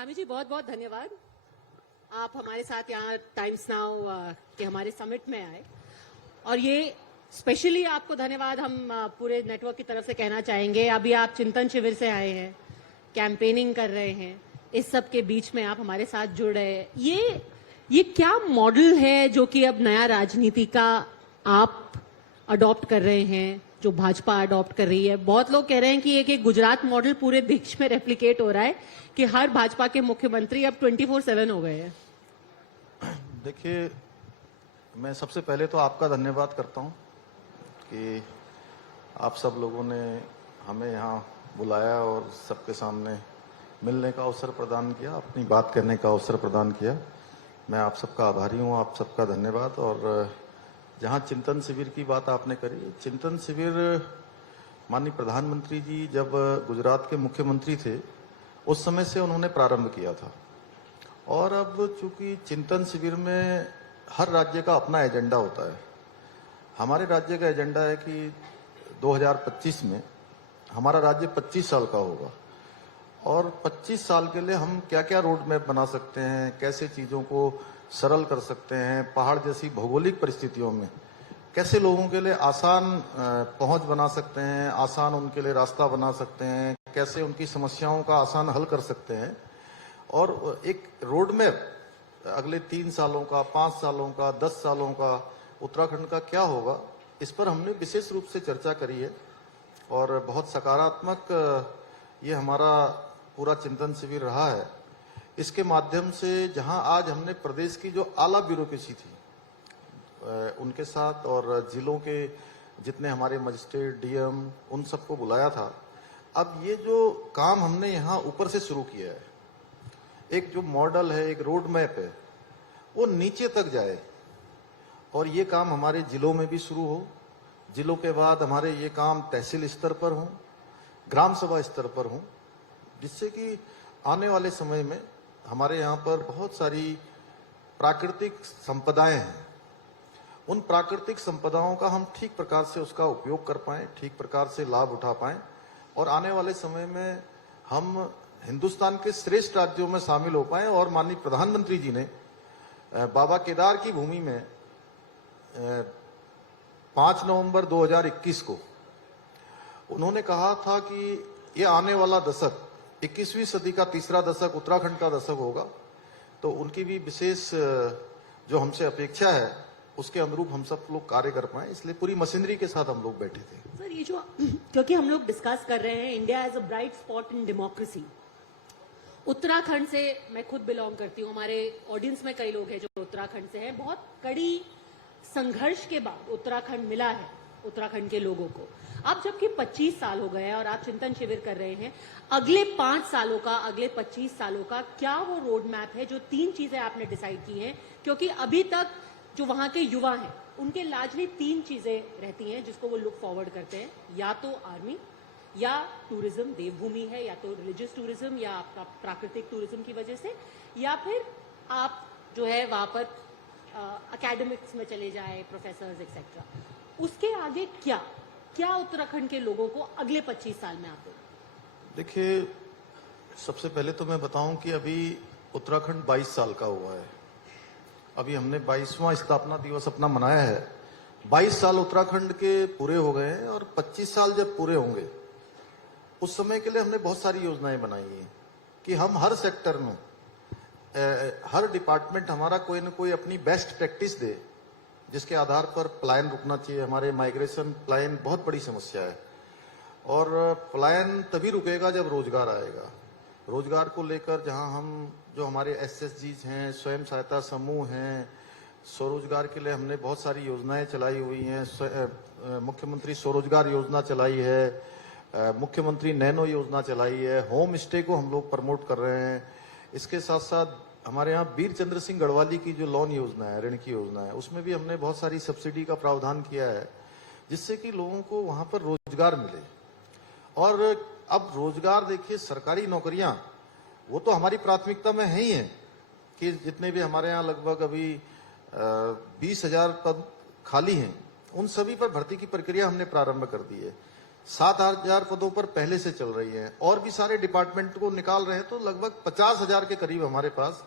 धामी जी बहुत बहुत धन्यवाद। आप हमारे साथ यहाँ टाइम्स नाउ के हमारे समिट में आए और ये स्पेशली आपको धन्यवाद हम पूरे नेटवर्क की तरफ से कहना चाहेंगे। अभी आप चिंतन शिविर से आए हैं, कैंपेनिंग कर रहे हैं, इस सब के बीच में आप हमारे साथ जुड़ रहे हैं। ये क्या मॉडल है जो कि अब नया राजनीति का आप अडॉप्ट कर रहे हैं, जो भाजपा अडॉप्ट कर रही है? बहुत लोग कह रहे हैं कि एक गुजरात मॉडल पूरे देश में रेप्लिकेट हो रहा है कि हर भाजपा के मुख्यमंत्री अब 24/7 हो गए हैं। देखिए, मैं सबसे पहले तो आपका धन्यवाद करता हूं कि आप सब लोगों ने हमें यहाँ बुलाया और सबके सामने मिलने का अवसर प्रदान किया, अपनी बात करने का अवसर प्रदान किया। मैं आप सबका आभारी हूँ, आप सबका धन्यवाद। और जहाँ चिंतन शिविर की बात आपने करी, चिंतन शिविर माननीय प्रधानमंत्री जी जब गुजरात के मुख्यमंत्री थे उस समय से उन्होंने प्रारंभ किया था। और अब चूंकि चिंतन शिविर में हर राज्य का अपना एजेंडा होता है, हमारे राज्य का एजेंडा है कि 2025 में हमारा राज्य 25 साल का होगा और 25 साल के लिए हम क्या क्या रोड मैप बना सकते हैं, कैसे चीज़ों को सरल कर सकते हैं, पहाड़ जैसी भौगोलिक परिस्थितियों में कैसे लोगों के लिए आसान पहुंच बना सकते हैं, आसान उनके लिए रास्ता बना सकते हैं, कैसे उनकी समस्याओं का आसान हल कर सकते हैं। और एक रोड मैप अगले 3 सालों का, 5 सालों का, 10 सालों का उत्तराखंड का क्या होगा, इस पर हमने विशेष रूप से चर्चा करी है। और बहुत सकारात्मक ये हमारा पूरा चिंतन शिविर रहा है। इसके माध्यम से जहां आज हमने प्रदेश की जो आला ब्यूरोक्रेसी थी उनके साथ और जिलों के जितने हमारे मजिस्ट्रेट, डीएम, उन सबको बुलाया था। अब ये जो काम हमने यहाँ ऊपर से शुरू किया है, एक जो मॉडल है, एक रोड मैप है, वो नीचे तक जाए और ये काम हमारे जिलों में भी शुरू हो। जिलों के बाद हमारे ये काम तहसील स्तर पर हो, ग्राम सभा स्तर पर हो, जिससे कि आने वाले समय में हमारे यहाँ पर बहुत सारी प्राकृतिक संपदाएं हैं, उन प्राकृतिक संपदाओं का हम ठीक प्रकार से उसका उपयोग कर पाएं, ठीक प्रकार से लाभ उठा पाएं और आने वाले समय में हम हिंदुस्तान के श्रेष्ठ राज्यों में शामिल हो पाएं। और माननीय प्रधानमंत्री जी ने बाबा केदार की भूमि में 5 नवंबर 2021 को उन्होंने कहा था कि ये आने वाला दशक 21वीं सदी का तीसरा दशक उत्तराखंड का दशक होगा। तो उनकी भी विशेष जो हमसे अपेक्षा है उसके अनुरूप हम सब लोग कार्य कर पाए, इसलिए पूरी मशीनरी के साथ हम लोग बैठे थे। सर, ये जो क्योंकि हम लोग डिस्कस कर रहे हैं India as a bright spot in democracy, Uttarakhand से मैं खुद बिलोंग करती हूँ, हमारे ऑडियंस में कई लोग हैं जो उत्तराखंड से हैं। बहुत कड़ी संघर्ष के बाद उत्तराखंड मिला है उत्तराखंड के लोगों को। अब जबकि 25 साल हो गए हैं और आप चिंतन शिविर कर रहे हैं, अगले 5 सालों का, अगले 25 सालों का क्या वो रोड मैप है? जो 3 चीजें आपने डिसाइड की हैं, क्योंकि अभी तक जो वहां के युवा हैं उनके लाजमी 3 चीजें रहती हैं जिसको वो लुक फॉरवर्ड करते हैं, या तो आर्मी, या टूरिज्म, देवभूमि है, या तो रिलीजियस टूरिज्म या आपका प्राकृतिक टूरिज्म की वजह से, या फिर आप जो है वहां पर एकेडमिक्स में चले जाए, प्रोफेसर्स एक्सेट्रा। उसके आगे क्या उत्तराखंड के लोगों को अगले 25 साल में आप देंगे? देखिए, सबसे पहले तो मैं बताऊं कि अभी उत्तराखंड 22 साल का हुआ है। अभी हमने 22वां स्थापना दिवस अपना मनाया है। 22 साल उत्तराखंड के पूरे हो गए हैं और 25 साल जब पूरे होंगे उस समय के लिए हमने बहुत सारी योजनाएं बनाई हैं कि हम हर सेक्टर में, हर डिपार्टमेंट हमारा कोई ना कोई अपनी बेस्ट प्रैक्टिस दे, जिसके आधार पर पलायन रुकना चाहिए। हमारे माइग्रेशन पलायन बहुत बड़ी समस्या है और पलायन तभी रुकेगा जब रोजगार आएगा। रोजगार को लेकर जहां हम जो हमारे एसएचजीज हैं, स्वयं सहायता समूह हैं, स्वरोजगार के लिए हमने बहुत सारी योजनाएं चलाई हुई हैं। मुख्यमंत्री स्वरोजगार योजना चलाई है, मुख्यमंत्री नैनो योजना चलाई है, होम स्टे को हम लोग प्रमोट कर रहे हैं। इसके साथ साथ हमारे यहाँ वीर चंद्र सिंह गढ़वाली की जो लोन योजना है, ऋण की योजना है, उसमें भी हमने बहुत सारी सब्सिडी का प्रावधान किया है, जिससे कि लोगों को वहां पर रोजगार मिले। और अब रोजगार देखिए, सरकारी नौकरियां वो तो हमारी प्राथमिकता में है ही है कि जितने भी हमारे यहाँ लगभग अभी 20,000 पद खाली हैं, उन सभी पर भर्ती की प्रक्रिया हमने प्रारंभ कर दी है। 7,000 पदों पर पहले से चल रही है और भी सारे डिपार्टमेंट को निकाल रहे हैं, तो लगभग 50,000 के करीब हमारे पास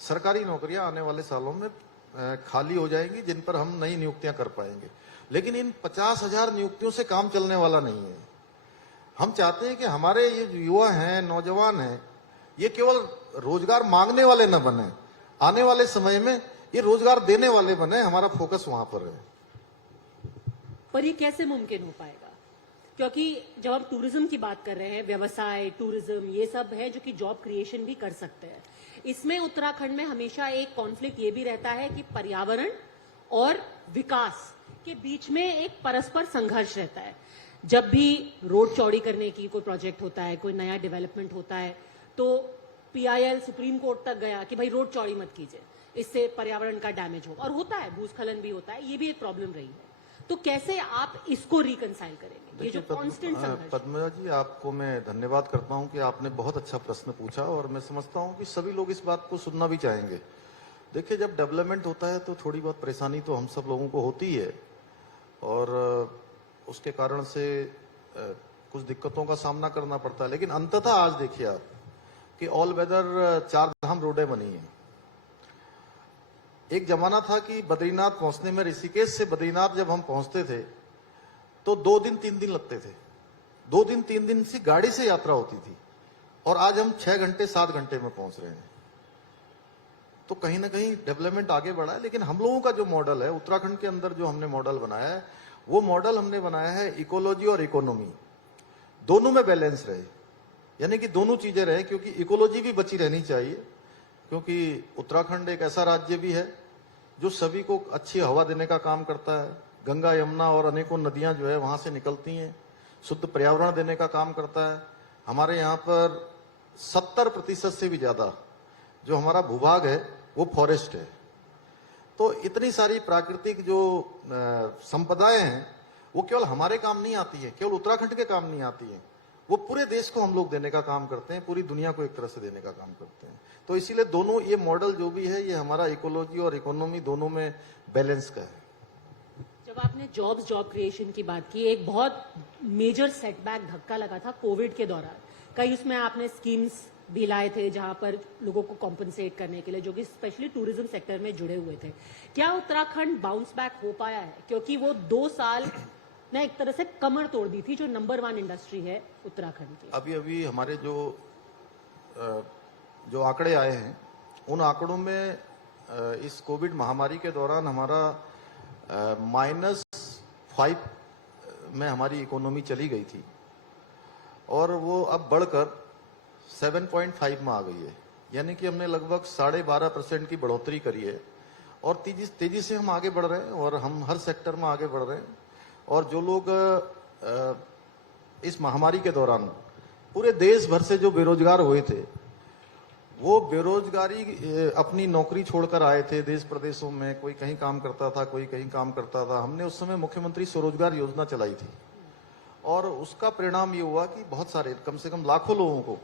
सरकारी नौकरियां आने वाले सालों में खाली हो जाएंगी, जिन पर हम नई नियुक्तियां कर पाएंगे। लेकिन इन 50,000 नियुक्तियों से काम चलने वाला नहीं है। हम चाहते हैं कि हमारे ये जो युवा हैं, नौजवान हैं, ये केवल रोजगार मांगने वाले न बने, आने वाले समय में ये रोजगार देने वाले बने। हमारा फोकस वहां पर है। पर ये कैसे मुमकिन हो पाएगा? क्योंकि जब हम टूरिज्म की बात कर रहे हैं, व्यवसाय, टूरिज्म, ये सब है जो कि जॉब क्रिएशन भी कर सकते हैं। इसमें उत्तराखंड में हमेशा एक कॉन्फ्लिक्ट ये भी रहता है कि पर्यावरण और विकास के बीच में एक परस्पर संघर्ष रहता है। जब भी रोड चौड़ी करने की कोई प्रोजेक्ट होता है, कोई नया डेवलपमेंट होता है, तो PIL सुप्रीम कोर्ट तक गया कि भाई रोड चौड़ी मत कीजिए, इससे पर्यावरण का डैमेज होगा। और होता है, भूस्खलन भी होता है, ये भी एक प्रॉब्लम रही है। तो कैसे आप इसको रिकंसाइल करेंगे, ये जो कांस्टेंट संघर्ष? पद्मजा जी, आपको मैं धन्यवाद करता हूं कि आपने बहुत अच्छा प्रश्न पूछा और मैं समझता हूं कि सभी लोग इस बात को सुनना भी चाहेंगे। देखिए, जब डेवलपमेंट होता है तो थोड़ी बहुत परेशानी तो हम सब लोगों को होती है और उसके कारण से कुछ दिक्कतों का सामना करना पड़ता है। लेकिन अंततः आज देखिए आप कि ऑल वेदर 4 धाम रोडें बनी हैं। एक जमाना था कि बद्रीनाथ पहुंचने में, ऋषिकेश से बद्रीनाथ जब हम पहुंचते थे तो 2 दिन 3 दिन लगते थे। 2 दिन 3 दिन से गाड़ी से यात्रा होती थी और आज हम 6 घंटे 7 घंटे में पहुंच रहे हैं। तो कहीं ना कहीं डेवलपमेंट आगे बढ़ा है। लेकिन हम लोगों का जो मॉडल है उत्तराखंड के अंदर, जो हमने मॉडल बनाया है, वो मॉडल हमने बनाया है इकोलॉजी और इकोनॉमी दोनों में बैलेंस रहे, यानी कि दोनों चीजें रहे। क्योंकि इकोलॉजी भी बची रहनी चाहिए, क्योंकि उत्तराखंड एक ऐसा राज्य भी है जो सभी को अच्छी हवा देने का काम करता है। गंगा, यमुना और अनेकों नदियां जो है वहां से निकलती हैं, शुद्ध पर्यावरण देने का काम करता है। हमारे यहाँ पर 70% से भी ज्यादा जो हमारा भूभाग है वो फॉरेस्ट है। तो इतनी सारी प्राकृतिक जो संपदाएं हैं वो केवल हमारे काम नहीं आती है, केवल उत्तराखंड के काम नहीं आती है, वो पूरे देश को हम लोग देने का काम करते हैं, पूरी दुनिया को एक तरह से देने का काम करते हैं। तो इसीलिए दोनों ये मॉडल जो भी है, ये हमारा इकोलॉजी और इकोनॉमी दोनों में बैलेंस का है। जब आपने जॉब क्रिएशन की बात की, एक बहुत मेजर सेटबैक, धक्का लगा था कोविड के दौरान। कई उसमें आपने स्कीम्स भी लाए थे जहां पर लोगों को कॉम्पनसेट करने के लिए, जो कि स्पेशली टूरिज्म सेक्टर में जुड़े हुए थे। क्या उत्तराखंड बाउंस बैक हो पाया है? क्योंकि वो 2 साल ने एक तरह से कमर तोड़ दी थी, जो नंबर 1 इंडस्ट्री है उत्तराखंड की। अभी हमारे जो आंकड़े आए हैं, उन आंकड़ों में इस कोविड महामारी के दौरान हमारा -5 में हमारी इकोनॉमी चली गई थी और वो अब बढ़कर 7.5 में आ गई है। यानी कि हमने लगभग 12.5% की बढ़ोतरी करी है और तेजी से हम आगे बढ़ रहे हैं और हम हर सेक्टर में आगे बढ़ रहे हैं। और जो लोग इस महामारी के दौरान पूरे देश भर से जो बेरोजगार हुए थे, वो बेरोजगारी अपनी नौकरी छोड़कर आए थे देश प्रदेशों में। कोई कहीं काम करता था, कोई कहीं काम करता था। हमने उस समय मुख्यमंत्री स्वरोजगार योजना चलाई थी और उसका परिणाम ये हुआ कि बहुत सारे, कम से कम लाखों लोगों को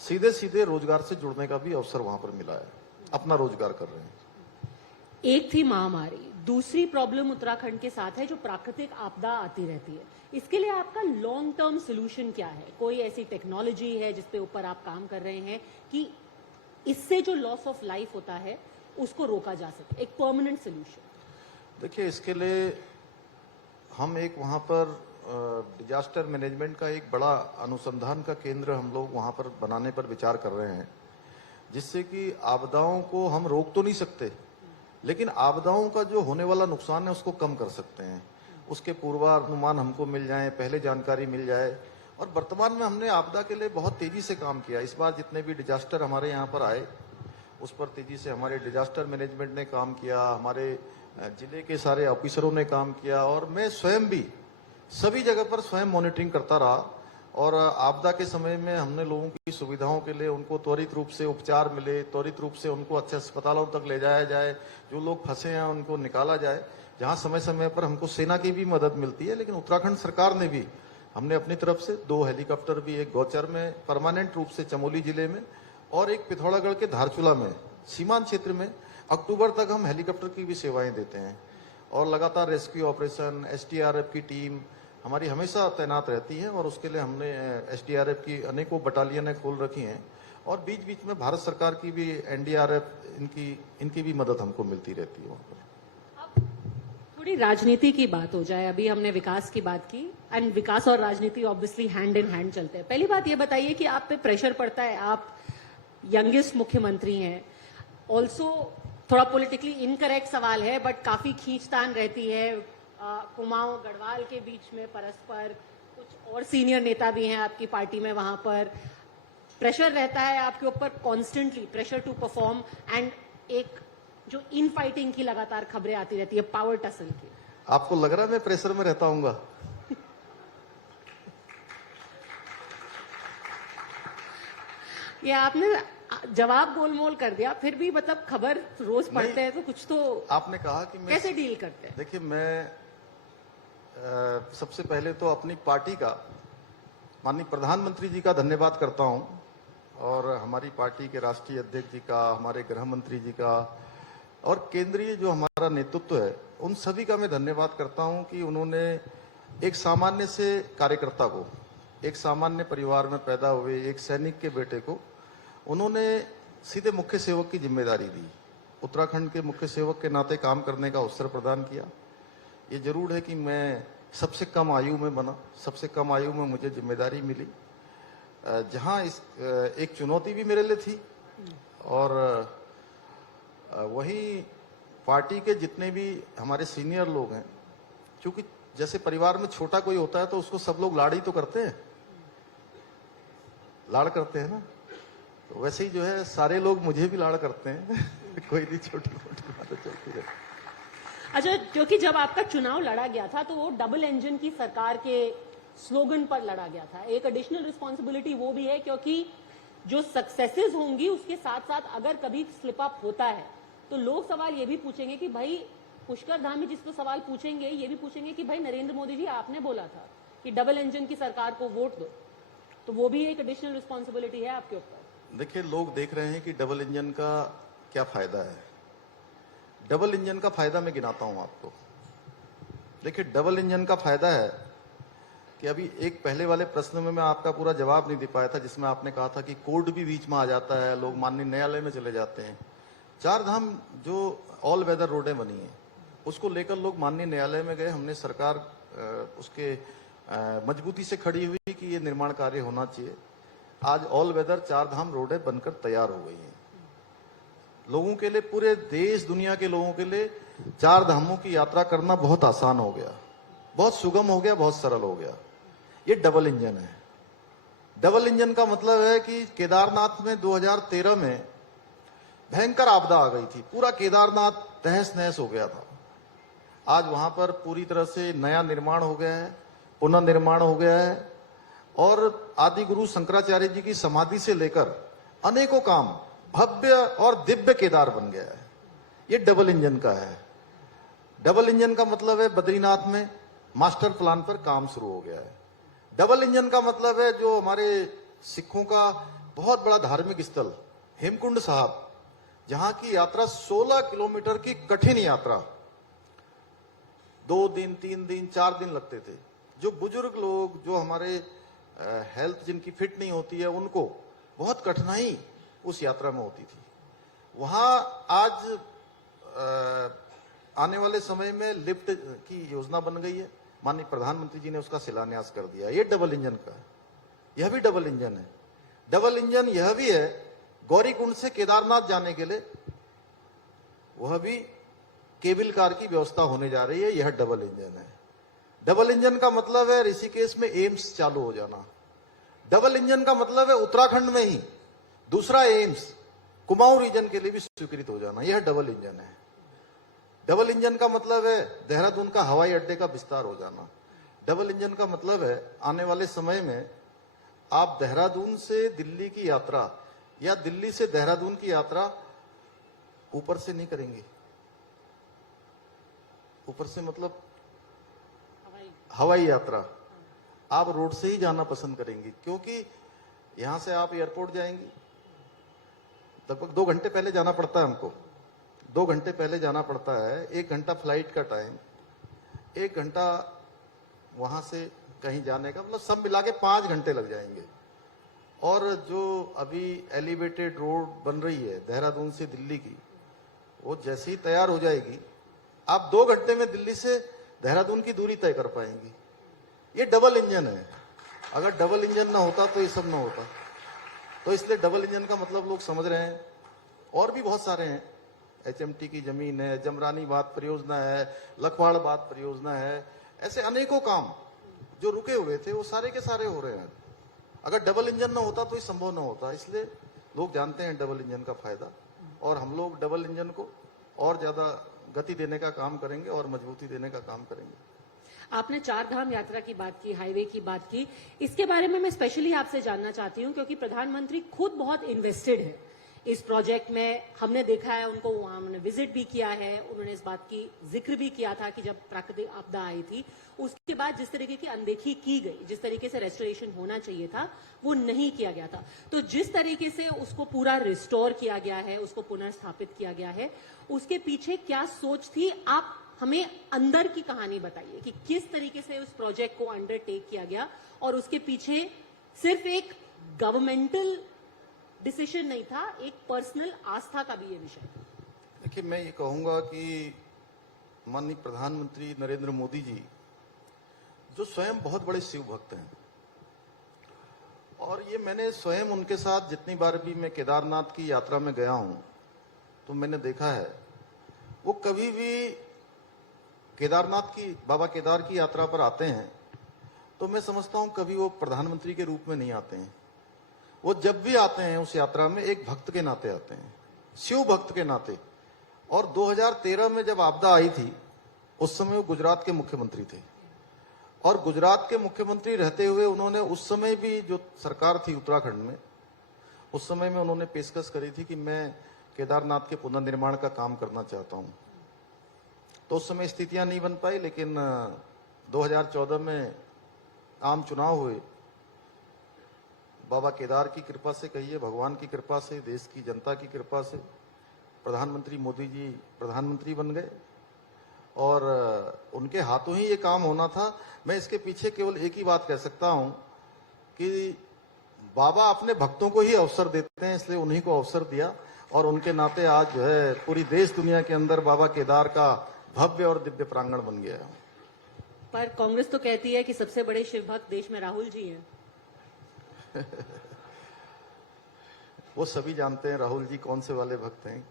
सीधे सीधे रोजगार से जुड़ने का भी अवसर वहां पर मिला है, अपना रोजगार कर रहे हैं। एक थी महामारी, दूसरी प्रॉब्लम उत्तराखंड के साथ है जो प्राकृतिक आपदा आती रहती है। इसके लिए आपका लॉन्ग टर्म सोल्यूशन क्या है? कोई ऐसी टेक्नोलॉजी है जिसपे ऊपर आप काम कर रहे हैं कि इससे जो लॉस ऑफ लाइफ होता है उसको रोका जा सके, एक परमानेंट सोल्यूशन? देखिए, इसके लिए हम एक वहां पर डिजास्टर मैनेजमेंट का एक बड़ा अनुसंधान का केंद्र हम लोग वहां पर बनाने पर विचार कर रहे हैं, जिससे कि आपदाओं को हम रोक तो नहीं सकते, लेकिन आपदाओं का जो होने वाला नुकसान है उसको कम कर सकते हैं। उसके पूर्वानुमान हमको मिल जाए, पहले जानकारी मिल जाए। और वर्तमान में हमने आपदा के लिए बहुत तेजी से काम किया। इस बार जितने भी डिजास्टर हमारे यहाँ पर आए, उस पर तेजी से हमारे डिजास्टर मैनेजमेंट ने काम किया, हमारे जिले के सारे ऑफिसरों ने काम किया और मैं स्वयं भी सभी जगह पर स्वयं मॉनिटरिंग करता रहा। और आपदा के समय में हमने लोगों की सुविधाओं के लिए उनको त्वरित रूप से उपचार मिले, त्वरित रूप से उनको अच्छे अस्पतालों तक ले जाया जाए, जो लोग फंसे हैं उनको निकाला जाए। जहां समय समय पर हमको सेना की भी मदद मिलती है, लेकिन उत्तराखंड सरकार ने भी, हमने अपनी तरफ से 2 हेलीकॉप्टर भी, एक गौचर में परमानेंट रूप से चमोली जिले में और एक पिथौरागढ़ के धारचूला में, सीमांत क्षेत्र में, अक्टूबर तक हम हेलीकॉप्टर की भी सेवाएं देते हैं। और लगातार रेस्क्यू ऑपरेशन, SDRF की टीम, हमारी हमेशा तैनात रहती है और उसके लिए हमने एसडीआरएफ की अनेकों बटालियनें खोल रखी हैं और बीच बीच में भारत सरकार की भी एनडीआरएफ इनकी भी मदद हमको मिलती रहती है वहाँ पर। थोड़ी राजनीति की बात हो जाए। अभी हमने विकास की बात की एंड विकास और राजनीति ऑब्वियसली हैंड इन हैंड चलते हैं। पहली बात ये बताइए कि आप पे प्रेशर पड़ता है, आप यंगेस्ट मुख्यमंत्री हैं, ऑल्सो थोड़ा पॉलिटिकली इनकरेक्ट सवाल है बट काफी खींचतान रहती है कुमाऊं गढ़वाल के बीच में परस्पर, कुछ और सीनियर नेता भी हैं आपकी पार्टी में, वहां पर प्रेशर रहता है आपके ऊपर constantly, pressure to perform and एक जो इन फाइटिंग की लगातार खबरें आती रहती है, पावर टसल की। आपको लग रहा है मैं प्रेशर में रहता हूँगा? ये आपने जवाब गोलमोल कर दिया, फिर भी मतलब खबर रोज पढ़ते हैं तो कुछ तो आपने कहा कि मैं कैसे डील करते हैं? देखिए, मैं सबसे पहले तो अपनी पार्टी का, माननीय प्रधानमंत्री जी का धन्यवाद करता हूं और हमारी पार्टी के राष्ट्रीय अध्यक्ष जी का, हमारे गृह मंत्री जी का और केंद्रीय जो हमारा नेतृत्व है, उन सभी का मैं धन्यवाद करता हूं कि उन्होंने एक सामान्य से कार्यकर्ता को, एक सामान्य परिवार में पैदा हुए एक सैनिक के बेटे को उन्होंने सीधे मुख्य सेवक की जिम्मेदारी दी। उत्तराखंड के मुख्य सेवक के नाते काम करने का अवसर प्रदान किया। ये जरूर है कि मैं सबसे कम आयु में बना, सबसे कम आयु में मुझे जिम्मेदारी मिली, जहां इस एक चुनौती भी मेरे लिए थी और वहीं पार्टी के जितने भी हमारे सीनियर लोग हैं, क्योंकि जैसे परिवार में छोटा कोई होता है तो उसको सब लोग लाड़ ही तो करते हैं, लाड़ करते हैं ना, तो वैसे ही जो है सारे लोग मुझे भी लाड़ करते हैं कोई नहीं, छोटी मोटी बातें चलती रहती। अच्छा, क्योंकि जब आपका चुनाव लड़ा गया था तो वो डबल इंजन की सरकार के स्लोगन पर लड़ा गया था। एक एडिशनल रिस्पॉन्सिबिलिटी वो भी है क्योंकि जो सक्सेसेस होंगी उसके साथ साथ अगर कभी स्लिप अप होता है तो लोग सवाल ये भी पूछेंगे कि भाई पुष्कर धामी जिसको सवाल पूछेंगे ये भी पूछेंगे कि भाई नरेंद्र मोदी जी आपने बोला था कि डबल इंजन की सरकार को वोट दो, तो वो भी एक एडिशनल रिस्पॉन्सिबिलिटी है आपके ऊपर। देखिए, लोग देख रहे हैं कि डबल इंजन का क्या फायदा है। डबल इंजन का फायदा मैं गिनाता हूं आपको। देखिए, डबल इंजन का फायदा है कि अभी एक पहले वाले प्रश्न में मैं आपका पूरा जवाब नहीं दे पाया था, जिसमें आपने कहा था कि कोर्ट भी बीच में आ जाता है, लोग माननीय न्यायालय में चले जाते हैं। चार धाम जो ऑल वेदर रोडें बनी हैं उसको लेकर लोग माननीय न्यायालय में गए। हमने सरकार उसके मजबूती से खड़ी हुई कि ये निर्माण कार्य होना चाहिए। आज ऑल वेदर चार धाम रोडें बनकर तैयार हो गई हैं। लोगों के लिए, पूरे देश दुनिया के लोगों के लिए चार धामों की यात्रा करना बहुत आसान हो गया, बहुत सुगम हो गया, बहुत सरल हो गया। ये डबल इंजन है। डबल इंजन का मतलब है कि केदारनाथ में 2013 में भयंकर आपदा आ गई थी, पूरा केदारनाथ तहस नहस हो गया था। आज वहां पर पूरी तरह से नया निर्माण हो गया है, पुनर्निर्माण हो गया है और आदि गुरु शंकराचार्य जी की समाधि से लेकर अनेकों काम भव्य और दिव्य केदार बन गया है। ये डबल इंजन का है। डबल इंजन का मतलब है बद्रीनाथ में मास्टर प्लान पर काम शुरू हो गया है। डबल इंजन का मतलब है जो हमारे सिखों का बहुत बड़ा धार्मिक स्थल हेमकुंड साहब, जहां की यात्रा 16 किलोमीटर की कठिन यात्रा 2 दिन 3 दिन 4 दिन लगते थे। जो बुजुर्ग लोग, जो हमारे हेल्थ जिनकी फिट नहीं होती है, उनको बहुत कठिनाई उस यात्रा में होती थी। वहां आज आने वाले समय में लिफ्ट की योजना बन गई है, माननीय प्रधानमंत्री जी ने उसका शिलान्यास कर दिया। ये डबल इंजन का है, यह भी डबल इंजन है। डबल इंजन यह भी है, गौरीकुंड से केदारनाथ जाने के लिए वह भी केबल कार की व्यवस्था होने जा रही है, यह डबल इंजन है। डबल इंजन का मतलब है ऋषिकेश में एम्स चालू हो जाना। डबल इंजन का मतलब है उत्तराखंड में ही दूसरा एम्स कुमाऊं रीजन के लिए भी स्वीकृत हो जाना, यह डबल इंजन है। डबल इंजन का मतलब है देहरादून का हवाई अड्डे का विस्तार हो जाना। डबल इंजन का मतलब है आने वाले समय में आप देहरादून से दिल्ली की यात्रा या दिल्ली से देहरादून की यात्रा ऊपर से नहीं करेंगे। ऊपर से मतलब हवाई यात्रा आप रोड से ही जाना पसंद करेंगे, क्योंकि यहां से आप एयरपोर्ट जाएंगी, लगभग 2 घंटे पहले जाना पड़ता है हमको, 2 घंटे पहले जाना पड़ता है। 1 घंटा फ्लाइट का टाइम, 1 घंटा वहां से कहीं जाने का, मतलब सब मिला के 5 घंटे लग जाएंगे। और जो अभी एलिवेटेड रोड बन रही है देहरादून से दिल्ली की, वो जैसे ही तैयार हो जाएगी, आप 2 घंटे में दिल्ली से देहरादून की दूरी तय कर पाएंगी। ये डबल इंजन है, अगर डबल इंजन ना होता तो ये सब ना होता। तो इसलिए डबल इंजन का मतलब लोग समझ रहे हैं। और भी बहुत सारे हैं, एचएमटी की जमीन है, जमरानी बात परियोजना है, लखवाड़ बात परियोजना है, ऐसे अनेकों काम जो रुके हुए थे वो सारे के सारे हो रहे हैं। अगर डबल इंजन ना होता तो ये संभव ना होता। इसलिए लोग जानते हैं डबल इंजन का फायदा, और हम लोग डबल इंजन को और ज्यादा गति देने का काम करेंगे और मजबूती देने का काम करेंगे। आपने 4 धाम यात्रा की बात की, हाईवे की बात की, इसके बारे में मैं स्पेशली आपसे जानना चाहती हूं क्योंकि प्रधानमंत्री खुद बहुत इन्वेस्टेड है इस प्रोजेक्ट में। हमने देखा है उनको, वहां उन्होंने विजिट भी किया है, उन्होंने इस बात की जिक्र भी किया था कि जब प्राकृतिक आपदा आई थी उसके बाद जिस तरीके की अनदेखी की गई, जिस तरीके से रेस्टोरेशन होना चाहिए था वो नहीं किया गया था। तो जिस तरीके से उसको पूरा रिस्टोर किया गया है, उसको पुनर्स्थापित किया गया है, उसके पीछे क्या सोच थी? आप हमें अंदर की कहानी बताइए कि किस तरीके से उस प्रोजेक्ट को अंडरटेक किया गया और उसके पीछे सिर्फ एक गवर्नमेंटल डिसीजन नहीं था, एक पर्सनल आस्था का भी ये विषय था। देखिए, मैं ये कहूंगा कि माननीय प्रधानमंत्री नरेंद्र मोदी जी, जो स्वयं बहुत बड़े शिव भक्त हैं, और ये मैंने स्वयं उनके साथ जितनी बार भी मैं केदारनाथ की यात्रा में गया हूं तो मैंने देखा है वो कभी भी केदारनाथ की, बाबा केदार की यात्रा पर आते हैं तो मैं समझता हूं कभी वो प्रधानमंत्री के रूप में नहीं आते हैं। वो जब भी आते हैं उस यात्रा में एक भक्त के नाते आते हैं, शिव भक्त के नाते। और 2013 में जब आपदा आई थी उस समय वो गुजरात के मुख्यमंत्री थे, और गुजरात के मुख्यमंत्री रहते हुए उन्होंने उस समय भी जो सरकार थी उत्तराखंड में, उस समय में उन्होंने पेशकश करी थी कि मैं केदारनाथ के पुनर्निर्माण का काम करना चाहता हूं। तो उस समय स्थितियां नहीं बन पाई, लेकिन 2014 में आम चुनाव हुए। बाबा केदार की कृपा से कहिए, भगवान की कृपा से, देश की जनता की कृपा से प्रधानमंत्री मोदी जी प्रधानमंत्री बन गए, और उनके हाथों ही ये काम होना था। मैं इसके पीछे केवल एक ही बात कह सकता हूं कि बाबा अपने भक्तों को ही अवसर देते हैं, इसलिए उन्हीं को अवसर दिया, और उनके नाते आज जो है पूरी देश दुनिया के अंदर बाबा केदार का भव्य और दिव्य प्रांगण बन गया है। पर कांग्रेस तो कहती है कि सबसे बड़े शिव भक्त देश में राहुल जी हैं। वो सभी जानते हैं राहुल जी कौन से वाले भक्त हैं।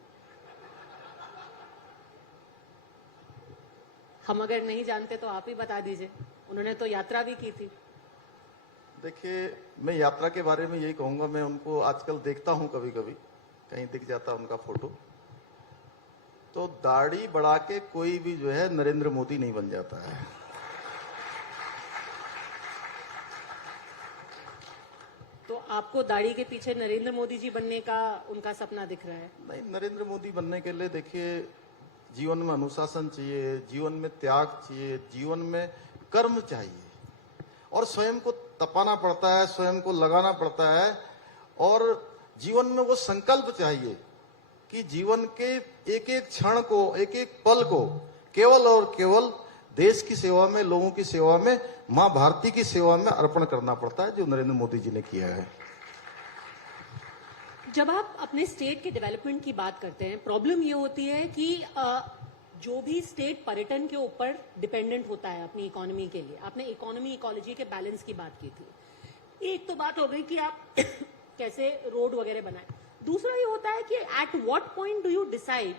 हम अगर नहीं जानते तो आप ही बता दीजिए, उन्होंने तो यात्रा भी की थी। देखिए, मैं यात्रा के बारे में यही कहूंगा, मैं उनको आजकल देखता हूं, कभी कभी कहीं दिख जाता उनका फोटो, तो दाढ़ी बढ़ा के कोई भी जो है नरेंद्र मोदी नहीं बन जाता है। तो आपको दाढ़ी के पीछे नरेंद्र मोदी जी बनने का उनका सपना दिख रहा है? नहीं, नरेंद्र मोदी बनने के लिए देखिए जीवन में अनुशासन चाहिए, जीवन में त्याग चाहिए, जीवन में कर्म चाहिए, और स्वयं को तपाना पड़ता है, स्वयं को लगाना पड़ता है, और जीवन में वो संकल्प चाहिए कि जीवन के एक एक क्षण को, एक एक पल को केवल और केवल देश की सेवा में, लोगों की सेवा में, मां भारती की सेवा में अर्पण करना पड़ता है, जो नरेंद्र मोदी जी ने किया है। जब आप अपने स्टेट के डेवलपमेंट की बात करते हैं, प्रॉब्लम ये होती है कि जो भी स्टेट पर्यटन के ऊपर डिपेंडेंट होता है अपनी इकोनॉमी के लिए, आपने इकोनॉमी इकोलॉजी के बैलेंस की बात की थी। एक तो बात हो गई कि आप कैसे रोड वगैरह बनाए, दूसरा ये होता है कि at what point do you decide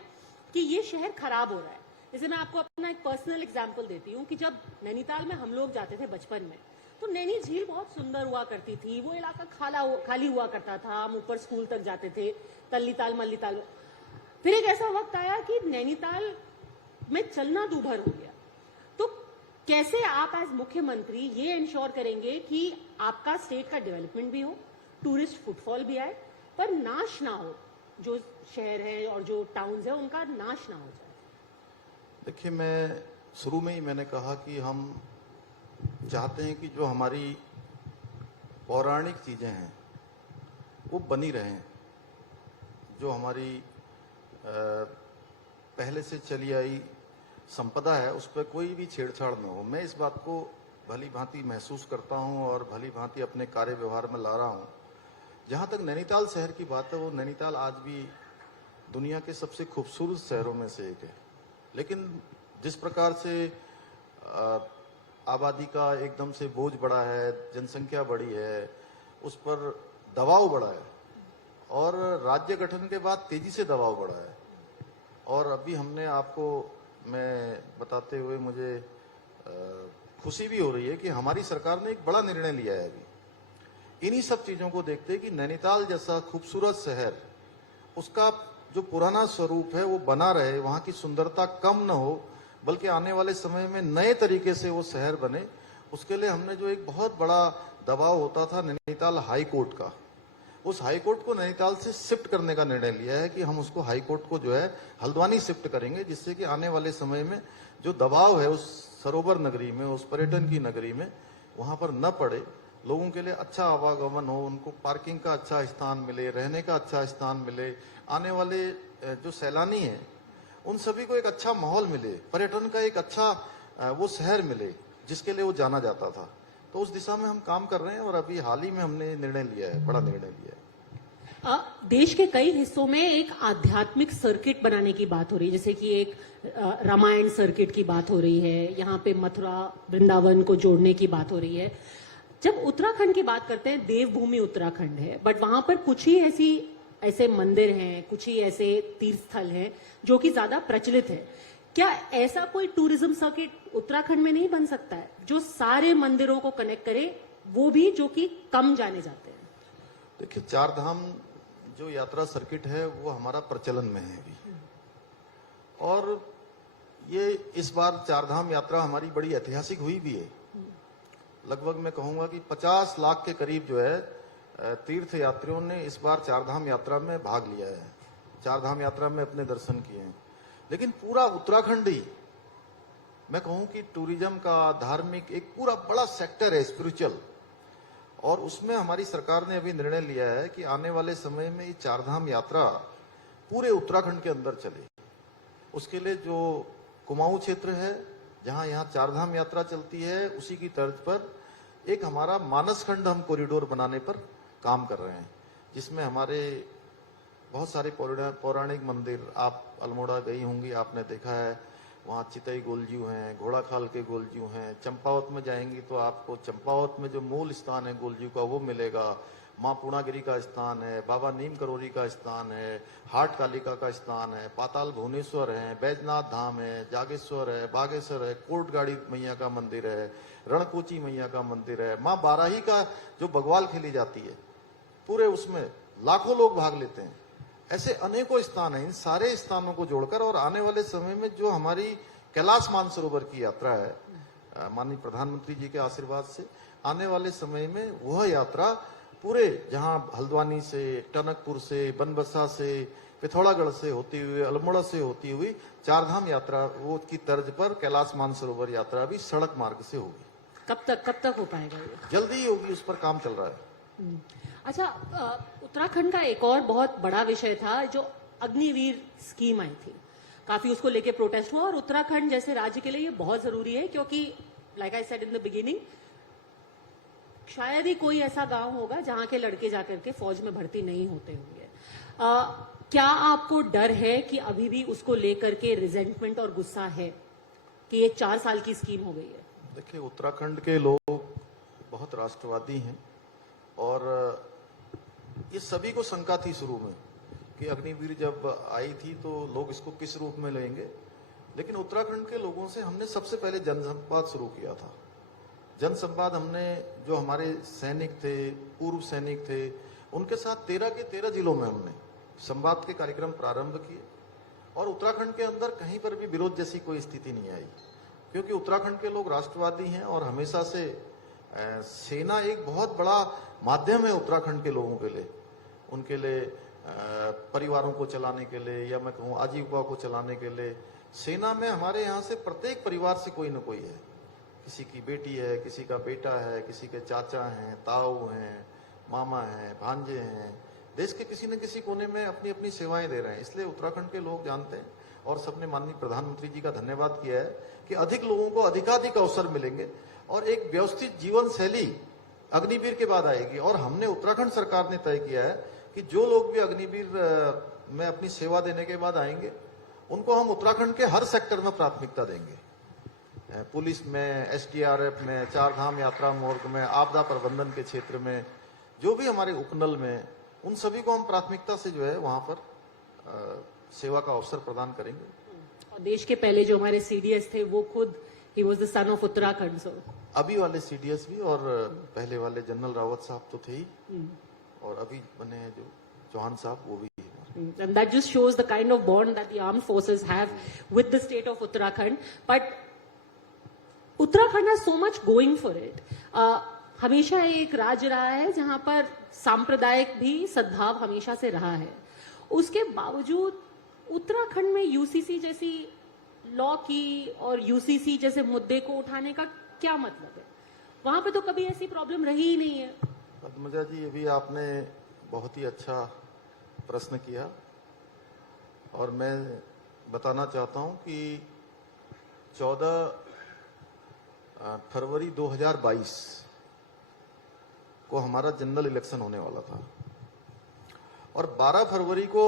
कि ये शहर खराब हो रहा है। जैसे मैं आपको अपना एक पर्सनल एग्जांपल देती हूँ कि जब नैनीताल में हम लोग जाते थे बचपन में, तो नैनी झील बहुत सुंदर हुआ करती थी, वो इलाका खाली हुआ करता था, हम ऊपर स्कूल तक जाते थे, तल्लीताल मल्लीताल। फिर एक ऐसा वक्त आया कि नैनीताल में चलना दूभर हो गया। तो कैसे आप एज मुख्यमंत्री ये इंश्योर करेंगे कि आपका स्टेट का डेवलपमेंट भी हो, टूरिस्ट फुटफॉल भी आए, पर नाश ना हो, जो शहर है और जो टाउन्स है उनका नाश ना हो जाए? देखिए, मैं शुरू में ही मैंने कहा कि हम चाहते हैं कि जो हमारी पौराणिक चीजें हैं वो बनी रहें, जो हमारी पहले से चली आई संपदा है उस पर कोई भी छेड़छाड़ न हो। मैं इस बात को भली भांति महसूस करता हूं और भली भांति अपने कार्य व्यवहार में ला रहा हूं। जहां तक नैनीताल शहर की बात है, वो नैनीताल आज भी दुनिया के सबसे खूबसूरत शहरों में से एक है। लेकिन जिस प्रकार से आबादी का एकदम से बोझ बढ़ा है, जनसंख्या बढ़ी है, उस पर दबाव बढ़ा है और राज्य गठन के बाद तेजी से दबाव बढ़ा है। और अभी हमने आपको मैं बताते हुए मुझे खुशी भी हो रही है कि हमारी सरकार ने एक बड़ा निर्णय लिया है अभी। इन्हीं सब चीजों को देखते कि नैनीताल जैसा खूबसूरत शहर, उसका जो पुराना स्वरूप है वो बना रहे, वहां की सुंदरता कम न हो, बल्कि आने वाले समय में नए तरीके से वो शहर बने। उसके लिए हमने जो एक बहुत बड़ा दबाव होता था नैनीताल हाई कोर्ट का, उस हाई कोर्ट को नैनीताल से शिफ्ट करने का निर्णय लिया है कि हम उसको हाई कोर्ट को जो है हल्द्वानी शिफ्ट करेंगे, जिससे कि आने वाले समय में जो दबाव है उस सरोवर नगरी में, उस पर्यटन की नगरी में, वहां पर न पड़े। लोगों के लिए अच्छा आवागमन हो, उनको पार्किंग का अच्छा स्थान मिले, रहने का अच्छा स्थान मिले, आने वाले जो सैलानी हैं उन सभी को एक अच्छा माहौल मिले, पर्यटन का एक अच्छा वो शहर मिले जिसके लिए वो जाना जाता था। तो उस दिशा में हम काम कर रहे हैं और अभी हाल ही में हमने निर्णय लिया है, बड़ा निर्णय लिया है। देश के कई हिस्सों में एक आध्यात्मिक सर्किट बनाने की बात हो रही है, जैसे कि एक रामायण सर्किट की बात हो रही है, यहाँ पे मथुरा वृंदावन को जोड़ने की बात हो रही है। जब उत्तराखंड की बात करते हैं, देवभूमि उत्तराखंड है, बट वहां पर कुछ ही ऐसे मंदिर हैं, कुछ ही ऐसे तीर्थ स्थल हैं जो कि ज्यादा प्रचलित है। क्या ऐसा कोई टूरिज्म सर्किट उत्तराखंड में नहीं बन सकता है जो सारे मंदिरों को कनेक्ट करे, वो भी जो कि कम जाने जाते हैं? देखिए, चार धाम जो यात्रा सर्किट है वो हमारा प्रचलन में है अभी, और ये इस बार चार धाम यात्रा हमारी बड़ी ऐतिहासिक हुई भी है। लगभग मैं कहूंगा कि 50 लाख के करीब जो है तीर्थ यात्रियों ने इस बार चार धाम यात्रा में भाग लिया है, चार धाम यात्रा में अपने दर्शन किए हैं। लेकिन पूरा उत्तराखंड ही मैं कहूं कि टूरिज्म का, धार्मिक एक पूरा बड़ा सेक्टर है, स्पिरिचुअल, और उसमें हमारी सरकार ने अभी निर्णय लिया है कि आने वाले समय में ये चार धाम यात्रा पूरे उत्तराखंड के अंदर चले। उसके लिए जो कुमाऊं क्षेत्र है, जहां यहाँ चार धाम यात्रा चलती है, उसी की तर्ज पर एक हमारा मानस खंड हम कॉरिडोर बनाने पर काम कर रहे हैं, जिसमें हमारे बहुत सारे पौराणिक मंदिर, आप अल्मोड़ा गई होंगी, आपने देखा है, वहाँ चितई गोलजू हैं, घोड़ाखाल के गोलजू हैं। चंपावत में जाएंगी तो आपको चंपावत में जो मूल स्थान है गोलजू का वो मिलेगा। माँ पूर्णागिरी का स्थान है, बाबा नीम करोरी का स्थान है, हाट कालिका का स्थान है, पाताल भुवनेश्वर है, बैजनाथ धाम है, जागेश्वर है, बागेश्वर है, कोटगाड़ी मैया का मंदिर है, रणकोची मैया का मंदिर है, माँ बाराही का जो बगवाल खेली जाती है, पूरे उसमें लाखों लोग भाग लेते हैं। ऐसे अनेकों स्थान हैं। इन सारे स्थानों को जोड़कर और आने वाले समय में जो हमारी कैलाश मानसरोवर की यात्रा है, माननीय प्रधानमंत्री जी के आशीर्वाद से आने वाले समय में वह यात्रा पूरे, जहां हल्द्वानी से, टनकपुर से, बनबसा से, पिथौरागढ़ से होती हुई, अल्मोड़ा से होती हुई चार धाम यात्रा वो की तर्ज पर कैलाश मानसरोवर यात्रा भी सड़क मार्ग से होगी। कब तक हो पाएगा ये? जल्दी ही होगी, उस पर काम चल रहा है। अच्छा, उत्तराखंड का एक और बहुत बड़ा विषय था जो अग्निवीर स्कीम आई थी, काफी उसको लेके प्रोटेस्ट हुआ, और उत्तराखंड जैसे राज्य के लिए ये बहुत जरूरी है क्योंकि like I said in the beginning, शायद ही कोई ऐसा गांव होगा जहां के लड़के जाकर के फौज में भर्ती नहीं होते होंगे। क्या आपको डर है कि अभी भी उसको लेकर के रिजेंटमेंट और गुस्सा है कि ये 4 साल की स्कीम हो गई है? देखिए, उत्तराखंड के लोग बहुत राष्ट्रवादी हैं और ये सभी को शंका थी शुरू में कि अग्निवीर जब आई थी तो लोग इसको किस रूप में लेंगे, लेकिन उत्तराखंड के लोगों से हमने सबसे पहले जनसंवाद शुरू किया था। जनसंवाद हमने, जो हमारे सैनिक थे, पूर्व सैनिक थे, उनके साथ 13 के 13 जिलों में हमने संवाद के कार्यक्रम प्रारंभ किए और उत्तराखंड के अंदर कहीं पर भी विरोध जैसी कोई स्थिति नहीं आई, क्योंकि उत्तराखंड के लोग राष्ट्रवादी हैं और हमेशा से सेना एक बहुत बड़ा माध्यम है उत्तराखंड के लोगों के लिए, उनके लिए परिवारों को चलाने के लिए, या मैं कहूँ आजीविका को चलाने के लिए। सेना में हमारे यहाँ से प्रत्येक परिवार से कोई न कोई है, किसी की बेटी है, किसी का बेटा है, किसी के चाचा हैं, ताऊ हैं, मामा हैं, भांजे हैं, देश के किसी न किसी कोने में अपनी अपनी सेवाएं दे रहे हैं। इसलिए उत्तराखंड के लोग जानते हैं और सबने माननीय प्रधानमंत्री जी का धन्यवाद किया है कि अधिक लोगों को अधिकाधिक अवसर मिलेंगे और एक व्यवस्थित जीवन शैली अग्निवीर के बाद आएगी। और हमने उत्तराखंड सरकार ने तय किया है कि जो लोग भी अग्निवीर में अपनी सेवा देने के बाद आएंगे उनको हम उत्तराखंड के हर सेक्टर में प्राथमिकता देंगे, पुलिस में, एसडीआरएफ में, चार धाम यात्रा मार्ग में, आपदा प्रबंधन के क्षेत्र में, जो भी हमारे उपनल में, उन सभी को हम प्राथमिकता से जो है वहां पर सेवा का अवसर प्रदान करेंगे। और देश के पहले जो हमारे सीडीएस थे वो खुद ही was the son of Uttarakhand. So अभी वाले सीडीएस भी और पहले वाले जनरल रावत साहब तो थे ही, और अभी बने जो चौहान साहब वो भी है। And that just shows the kind of bond that the armed forces have with the state of Uttarakhand. But Uttarakhand has so much going for it. हमेशा एक राज्य रहा है जहां पर सांप्रदायिक भी सद्भाव हमेशा से रहा है। उसके बावजूद उत्तराखंड में यूसीसी जैसी लॉ की और यूसीसी जैसे मुद्दे को उठाने का क्या मतलब है? वहां पे तो कभी ऐसी प्रॉब्लम रही ही नहीं है। पद्मजा जी, अभी आपने बहुत ही अच्छा प्रश्न किया और मैं बताना चाहता हूं कि 14 फरवरी 2022 को हमारा जनरल इलेक्शन होने वाला था और 12 फरवरी को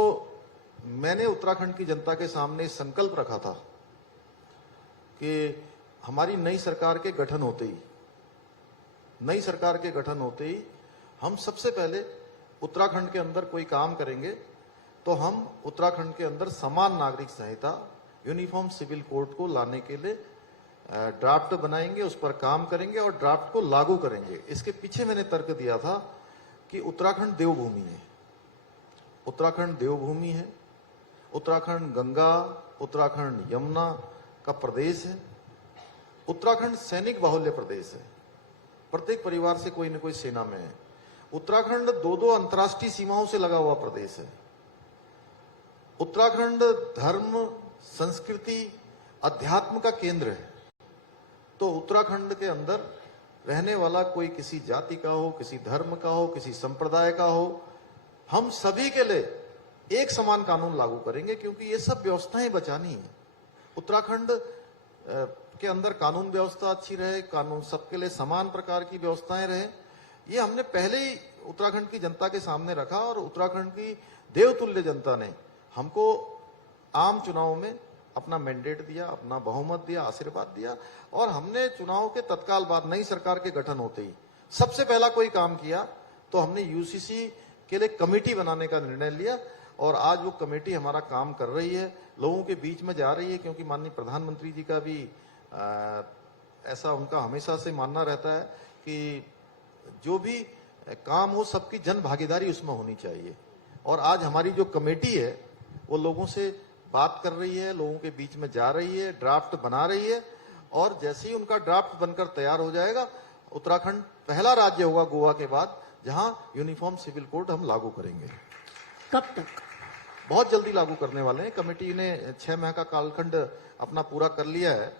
मैंने उत्तराखंड की जनता के सामने संकल्प रखा था कि हमारी नई सरकार के गठन होते ही हम सबसे पहले उत्तराखंड के अंदर कोई काम करेंगे तो हम उत्तराखंड के अंदर समान नागरिक संहिता, यूनिफॉर्म सिविल कोड को लाने के लिए ड्राफ्ट बनाएंगे, उस पर काम करेंगे और ड्राफ्ट को लागू करेंगे। इसके पीछे मैंने तर्क दिया था कि उत्तराखंड देवभूमि है, उत्तराखंड गंगा, उत्तराखंड यमुना का प्रदेश है, उत्तराखंड सैनिक बाहुल्य प्रदेश है, प्रत्येक परिवार से कोई न कोई सेना में है, उत्तराखंड 2 अंतर्राष्ट्रीय सीमाओं से लगा हुआ प्रदेश है, उत्तराखंड धर्म, संस्कृति, अध्यात्म का केंद्र है। तो उत्तराखंड के अंदर रहने वाला कोई किसी जाति का हो, किसी धर्म का हो, किसी संप्रदाय का हो, हम सभी के लिए एक समान कानून लागू करेंगे क्योंकि ये सब व्यवस्थाएं बचानी है। उत्तराखंड के अंदर कानून व्यवस्था अच्छी रहे, कानून सबके लिए समान प्रकार की व्यवस्थाएं रहे, ये हमने पहले ही उत्तराखंड की जनता के सामने रखा और उत्तराखंड की देवतुल्य जनता ने हमको आम चुनाव में अपना मैंडेट दिया, अपना बहुमत दिया, आशीर्वाद दिया और हमने चुनाव के तत्काल बाद नई सरकार के गठन होते ही सबसे पहला कोई काम किया तो हमने यूसीसी के लिए कमेटी बनाने का निर्णय लिया और आज वो कमेटी हमारा काम कर रही है, लोगों के बीच में जा रही है क्योंकि माननीय प्रधानमंत्री जी का भी ऐसा उनका हमेशा से मानना रहता है कि जो भी काम हो सबकी जन भागीदारी उसमें होनी चाहिए। और आज हमारी जो कमेटी है वो लोगों से बात कर रही है, लोगों के बीच में जा रही है, ड्राफ्ट बना रही है और जैसे ही उनका ड्राफ्ट बनकर तैयार हो जाएगा उत्तराखंड पहला राज्य होगा गोवा के बाद जहां यूनिफॉर्म सिविल कोड हम लागू करेंगे। कब तक? बहुत जल्दी लागू करने वाले हैं। कमेटी ने 6 माह का कालखंड अपना पूरा कर लिया है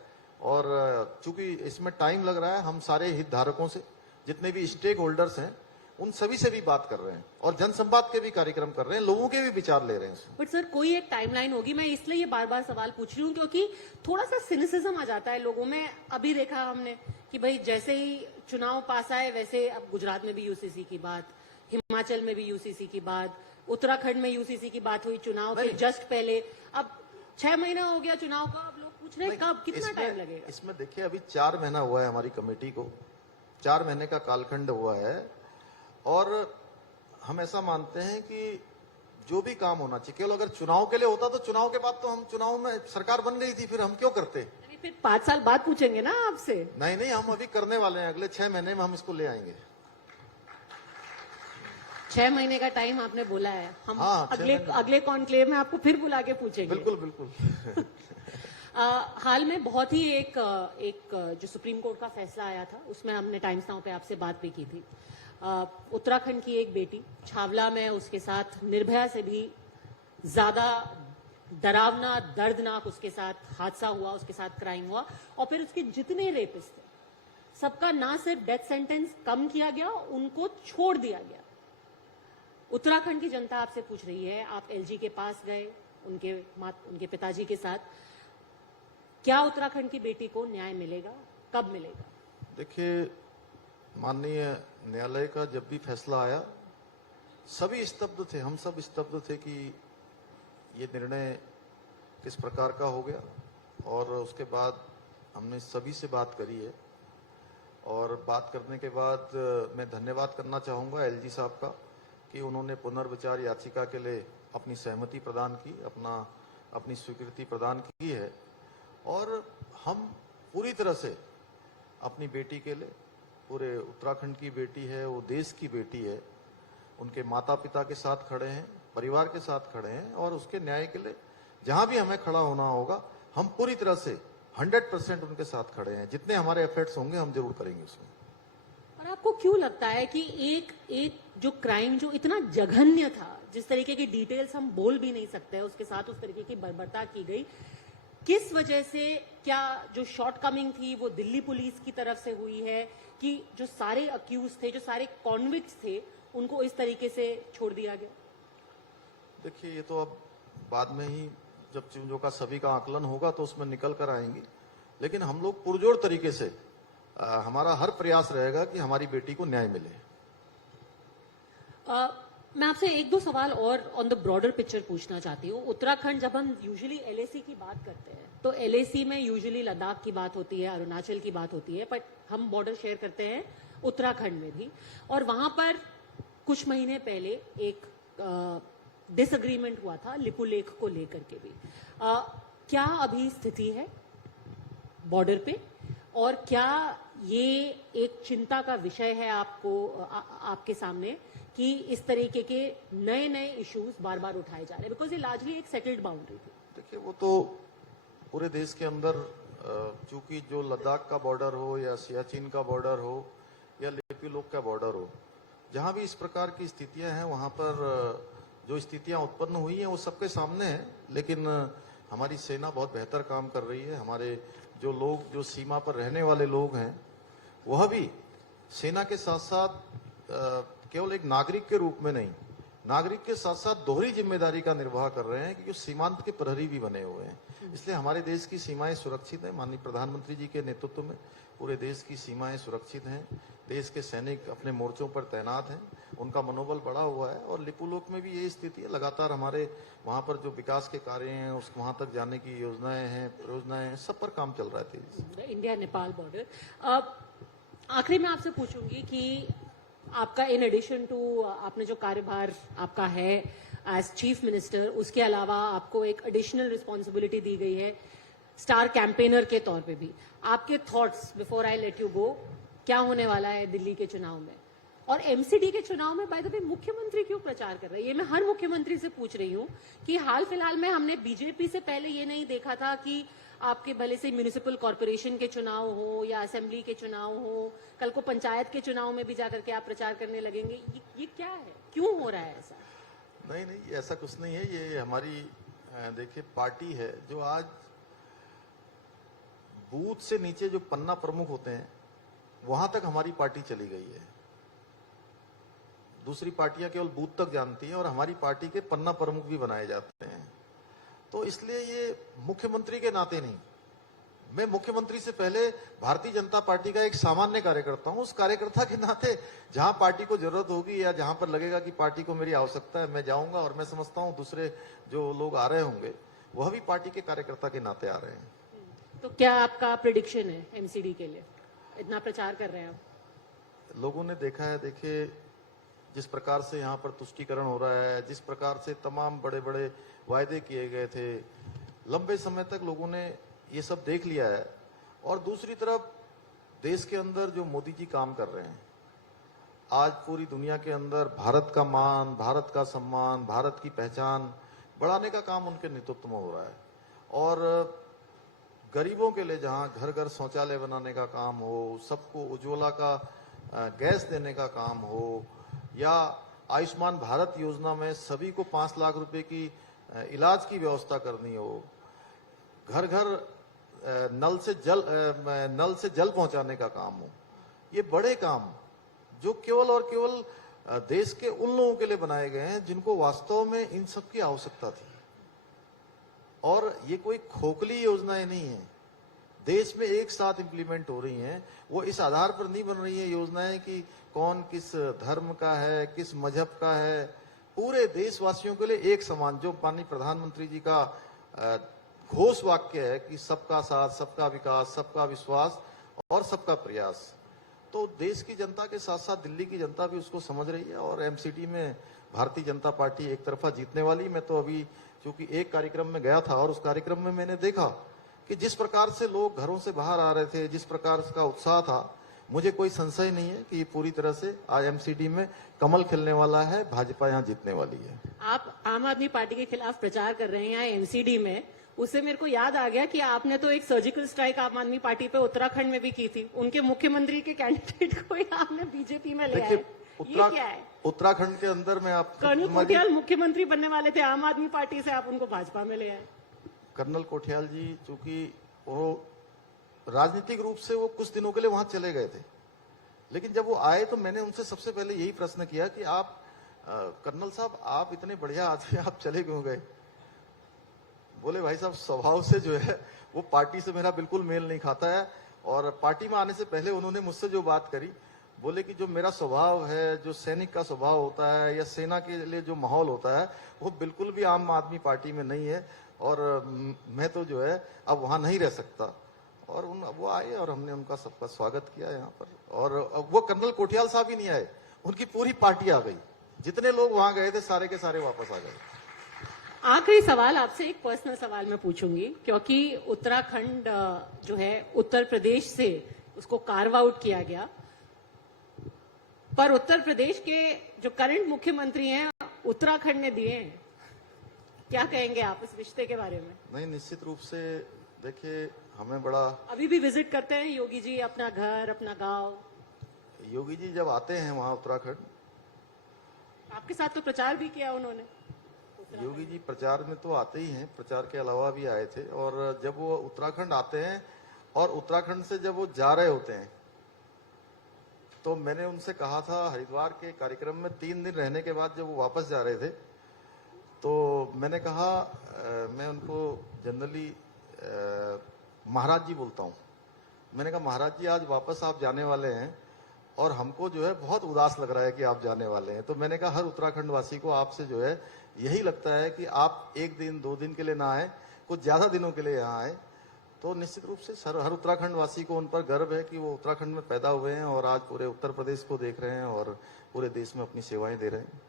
और चूंकि इसमें टाइम लग रहा है, हम सारे हितधारकों से, जितने भी स्टेक होल्डर्स हैं, उन सभी से भी बात कर रहे हैं और जनसंवाद के भी कार्यक्रम कर रहे हैं, लोगों के भी विचार ले रहे हैं। बट सर, कोई एक टाइमलाइन होगी? मैं इसलिए ये बार बार सवाल पूछ रही हूँ क्योंकि थोड़ा सा सिनिसिज्म आ जाता है लोगों में। अभी देखा हमने कि भाई जैसे ही चुनाव पास आए वैसे अब गुजरात में भी यूसीसी की बात, हिमाचल में भी यूसीसी की बात, उत्तराखंड में यूसीसी की बात हुई चुनाव के जस्ट पहले। अब 6 महीना हो गया चुनाव का, अब लोग पूछ रहे हैं कब, कितना टाइम लगेगा? इसमें देखिए अभी 4 महीना हुआ है हमारी कमेटी को, 4 महीने का कालखंड हुआ है और हम ऐसा मानते हैं कि जो भी काम होना चाहिए, केवल अगर चुनाव के लिए होता तो चुनाव के बाद तो हम चुनाव में सरकार बन गई थी, फिर हम क्यों करते? फिर 5 साल बाद पूछेंगे ना आपसे। नहीं, हम अभी करने वाले हैं, अगले 6 महीने में हम इसको ले आएंगे। 6 महीने का टाइम आपने बोला है, हम हाँ, अगले कॉन्क्लेव में आपको फिर बुला के पूछेंगे। बिल्कुल। हाल में बहुत ही एक जो सुप्रीम कोर्ट का फैसला आया था उसमें हमने टाइम्स नाउ पे आपसे बात भी की थी। उत्तराखंड की एक बेटी छावला में, उसके साथ निर्भया से भी ज्यादा डरावना, दर्दनाक उसके साथ हादसा हुआ, उसके साथ क्राइम हुआ और फिर उसके जितने रेपिस्ट थे सबका ना सिर्फ डेथ सेंटेंस कम किया गया, उनको छोड़ दिया गया। उत्तराखंड की जनता आपसे पूछ रही है, आप एलजी के पास गए उनके पिताजी के साथ, क्या उत्तराखंड की बेटी को न्याय मिलेगा, कब मिलेगा? देखिए, माननीय न्यायालय का जब भी फैसला आया, सभी स्तब्ध थे, हम सब स्तब्ध थे कि ये निर्णय किस प्रकार का हो गया। और उसके बाद हमने सभी से बात करी है, और बात करने के बाद मैं धन्यवाद करना चाहूँगा एलजी साहब का कि उन्होंने पुनर्विचार याचिका के लिए अपनी सहमति प्रदान की, अपनी स्वीकृति प्रदान की है। और हम पूरी तरह से अपनी बेटी के लिए, पूरे उत्तराखंड की बेटी है, वो देश की बेटी है, उनके माता पिता के साथ खड़े हैं, परिवार के साथ खड़े हैं, और उसके न्याय के लिए जहां भी हमें खड़ा होना होगा हम पूरी तरह से 100% उनके साथ खड़े हैं। जितने हमारे एफर्ट्स होंगे हम जरूर करेंगे उसमें। और आपको क्यों लगता है कि एक जो क्राइम जो इतना जघन्य था, जिस तरीके की डिटेल्स हम बोल भी नहीं सकते, उसके साथ उस तरीके की बर्बरता की गई, किस वजह से, क्या जो शॉर्टकमिंग थी वो दिल्ली पुलिस की तरफ से हुई है कि जो सारे अक्यूज थे, जो सारे कॉन्विक्ट्स थे, उनको इस तरीके से छोड़ दिया गया? देखिए, ये तो अब बाद में ही जब चीजों का सभी का आकलन होगा तो उसमें निकल कर आएंगी, लेकिन हम लोग पुरजोर तरीके से हमारा हर प्रयास रहेगा कि हमारी बेटी को न्याय मिले। मैं आपसे एक दो सवाल और ऑन द ब्रॉडर पिक्चर पूछना चाहती हूँ। उत्तराखंड, जब हम यूजुअली एलएसी की बात करते हैं तो एलएसी में यूजुअली लद्दाख की बात होती है, अरुणाचल की बात होती है, बट हम बॉर्डर शेयर करते हैं उत्तराखंड में भी, और वहां पर कुछ महीने पहले एक डिसएग्रीमेंट हुआ था लिपुलेख को लेकर के भी। क्या अभी स्थिति है बॉर्डर पे, और क्या ये एक चिंता का विषय है आपके सामने कि इस तरीके के नए नए इश्यूज बार बार उठाए जा रहे हैं, बिकॉज ये लार्जली एक सेटल्ड बाउंड्री थी? देखिए, वो तो पूरे देश के अंदर, चूंकि जो लद्दाख का बॉर्डर हो या सियाचिन का बॉर्डर हो या लेपिलोक का बॉर्डर हो, जहां भी इस प्रकार की स्थितियां हैं, वहां पर जो स्थितियां उत्पन्न हुई हैं वो सबके सामने है। लेकिन हमारी सेना बहुत बेहतर काम कर रही है। हमारे जो लोग, जो सीमा पर रहने वाले लोग हैं, वह भी सेना के साथ साथ केवल एक नागरिक के रूप में नहीं, नागरिक के साथ साथ दोहरी जिम्मेदारी का निर्वाह कर रहे हैं, क्योंकि सीमांत के प्रहरी भी बने हुए हैं। इसलिए हमारे देश की सीमाएं सुरक्षित हैं। माननीय प्रधानमंत्री जी के नेतृत्व में पूरे देश की सीमाएं सुरक्षित हैं। देश के सैनिक अपने मोर्चों पर तैनात हैं, उनका मनोबल बढ़ा हुआ है। और लिपुलेख में भी ये स्थिति है। लगातार हमारे वहां पर जो विकास के कार्य हैं, उस वहां तक जाने की योजनाएं हैं, परियोजनाएं हैं, सब पर काम चल रहा है तेजी से। India Nepal border. आखिरी में आपसे पूछूंगी कि आपका, इन एडिशन टू आपने जो कार्यभार आपका है एज चीफ मिनिस्टर, उसके अलावा आपको एक एडिशनल रिस्पॉन्सिबिलिटी दी गई है स्टार कैंपेनर के तौर पे भी। आपके thoughts before I let you go, क्या होने वाला है दिल्ली के चुनाव में? और एमसीडी के चुनाव में बाय द वे मुख्यमंत्री क्यों प्रचार कर रहा है? ये मैं हर मुख्यमंत्री से पूछ रही हूँ कि हाल फिलहाल में हमने बीजेपी से पहले ये नहीं देखा था कि आपके भले से म्यूनिसिपल कॉर्पोरेशन के चुनाव हो या असेंबली के चुनाव हो, कल को पंचायत के चुनाव में भी जाकर के आप प्रचार करने लगेंगे। ये क्या है, क्यों हो रहा है ऐसा? नहीं, ऐसा कुछ नहीं है। ये हमारी, देखिए, पार्टी है जो आज बूथ से नीचे जो पन्ना प्रमुख होते हैं वहां तक हमारी पार्टी चली गई है। दूसरी पार्टियां केवल बूथ तक जानती हैं, और हमारी पार्टी के पन्ना प्रमुख भी बनाए जाते हैं। तो इसलिए ये मुख्यमंत्री के नाते नहीं, मैं मुख्यमंत्री से पहले भारतीय जनता पार्टी का एक सामान्य कार्यकर्ता हूं। उस कार्यकर्ता के नाते जहां पार्टी को जरूरत होगी या जहां पर लगेगा कि पार्टी को मेरी आवश्यकता है, मैं जाऊंगा। और मैं समझता हूं दूसरे जो लोग आ रहे होंगे वह भी पार्टी के कार्यकर्ता के नाते आ रहे हैं। तो क्या आपका प्रेडिक्शन है एमसीडी के लिए? इतना प्रचार कर रहे हैं आप। लोगों ने देखा है, देखिए, जिस प्रकार से यहाँ पर तुष्टीकरण हो रहा है, जिस प्रकार से तमाम बड़े बड़े वायदे किए गए थे, लंबे समय तक लोगों ने ये सब देख लिया है। और दूसरी तरफ देश के अंदर जो मोदी जी काम कर रहे हैं, आज पूरी दुनिया के अंदर भारत का मान, भारत का सम्मान, भारत की पहचान बढ़ाने का काम उनके नेतृत्व में हो रहा है। और गरीबों के लिए जहां घर घर शौचालय बनाने का काम हो, सबको उज्ज्वला का गैस देने का काम हो, या आयुष्मान भारत योजना में सभी को 5 लाख रुपए की इलाज की व्यवस्था करनी हो, घर घर नल से जल पहुंचाने का काम हो, ये बड़े काम जो केवल और केवल देश के उन लोगों के लिए बनाए गए हैं जिनको वास्तव में इन सब की आवश्यकता थी। और ये कोई खोखली योजनाएं नहीं है, देश में एक साथ इंप्लीमेंट हो रही हैं। वो इस आधार पर नहीं बन रही है योजनाएं कि कौन किस धर्म का है, किस मजहब का है। पूरे देशवासियों के लिए एक समान, जो माननीय प्रधानमंत्री जी का घोष वाक्य है कि सबका साथ, सबका विकास, सबका विश्वास और सबका प्रयास। तो देश की जनता के साथ साथ दिल्ली की जनता भी उसको समझ रही है। और एमसीडी में भारतीय जनता पार्टी एक तरफा जीतने वाली। मैं तो अभी चूंकि एक कार्यक्रम में गया था और उस कार्यक्रम में मैंने देखा कि जिस प्रकार से लोग घरों से बाहर आ रहे थे, जिस प्रकार का उत्साह था, मुझे कोई संशय नहीं है कि पूरी तरह से आज एमसीडी में कमल खिलने वाला है, भाजपा यहाँ जीतने वाली है। आप आम आदमी पार्टी के खिलाफ प्रचार कर रहे हैं यहाँ एमसीडी में, उससे मेरे को याद आ गया कि आपने तो एक सर्जिकल स्ट्राइक आम आदमी पार्टी पे उत्तराखंड में भी की थी। उनके मुख्यमंत्री के कैंडिडेट को ही आपने बीजेपी में ले आए। ये क्या है? उत्तराखंड के अंदर में आप कर्नल कोठियाल मुख्यमंत्री बनने वाले थे आम आदमी पार्टी से, आप उनको भाजपा में ले आए। कर्नल कोठियाल जी चूंकि वो राजनीतिक रूप से वो कुछ दिनों के लिए वहां चले गए थे, लेकिन जब वो आए तो मैंने उनसे सबसे पहले यही प्रश्न किया कि आप कर्नल साहब, आप इतने बढ़िया आदमी, आप चले क्यों गए? बोले भाई साहब, स्वभाव से जो है वो पार्टी से मेरा बिल्कुल मेल नहीं खाता है। और पार्टी में आने से पहले उन्होंने मुझसे जो बात करी, बोले कि जो मेरा स्वभाव है, जो सैनिक का स्वभाव होता है या सेना के लिए जो माहौल होता है, वो बिल्कुल भी आम आदमी पार्टी में नहीं है। और मैं तो जो है अब वहां नहीं रह सकता। और वो आए और हमने उनका सबका स्वागत किया यहाँ पर। और वो कर्नल कोठियाल साहब ही नहीं आए, उनकी पूरी पार्टी आ गई। जितने लोग वहां गए थे सारे के सारे वापस आ गए। आखिरी सवाल आपसे, एक पर्सनल सवाल मैं पूछूंगी, क्योंकि उत्तराखंड जो है उत्तर प्रदेश से उसको कार्व आउट किया गया, पर उत्तर प्रदेश के जो करंट मुख्यमंत्री हैं उत्तराखंड ने दिए हैं। क्या कहेंगे आप इस रिश्ते के बारे में? नहीं, निश्चित रूप से देखिए, हमें बड़ा, अभी भी विजिट करते हैं योगी जी अपना घर, अपना गांव? योगी जी जब आते हैं वहां उत्तराखंड, आपके साथ तो प्रचार भी किया उन्होंने। योगी जी प्रचार में तो आते ही हैं, प्रचार के अलावा भी आए थे। और जब वो उत्तराखंड आते हैं और उत्तराखंड से जब वो जा रहे होते हैं, तो मैंने उनसे कहा था हरिद्वार के कार्यक्रम में 3 दिन रहने के बाद जब वो वापस जा रहे थे, तो मैंने कहा मैं उनको जनरली महाराज जी बोलता हूँ। मैंने कहा महाराज जी, आज वापस आप जाने वाले हैं और हमको जो है बहुत उदास लग रहा है कि आप जाने वाले हैं। तो मैंने कहा हर उत्तराखंड वासी को आपसे जो है यही लगता है कि आप 1 दिन 2 दिन के लिए ना आए, कुछ ज्यादा दिनों के लिए यहाँ आए। तो निश्चित रूप से हर उत्तराखंड वासी को उन पर गर्व है कि वो उत्तराखंड में पैदा हुए हैं और आज पूरे उत्तर प्रदेश को देख रहे हैं और पूरे देश में अपनी सेवाएं दे रहे हैं।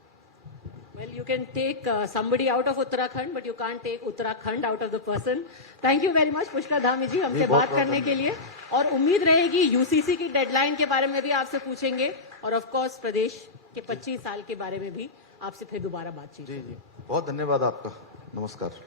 Well, you can take somebody out of Uttarakhand, but you can't take Uttarakhand out of the person. Thank you very much, Pushkar Dhami जी, हमसे बात करने के लिए। और उम्मीद रहेगी यूसीसी की डेडलाइन के बारे में भी आपसे पूछेंगे और ऑफ कोर्स प्रदेश के 25 साल के बारे में भी आपसे फिर दोबारा बातचीत। जी जी, बहुत धन्यवाद आपका। नमस्कार।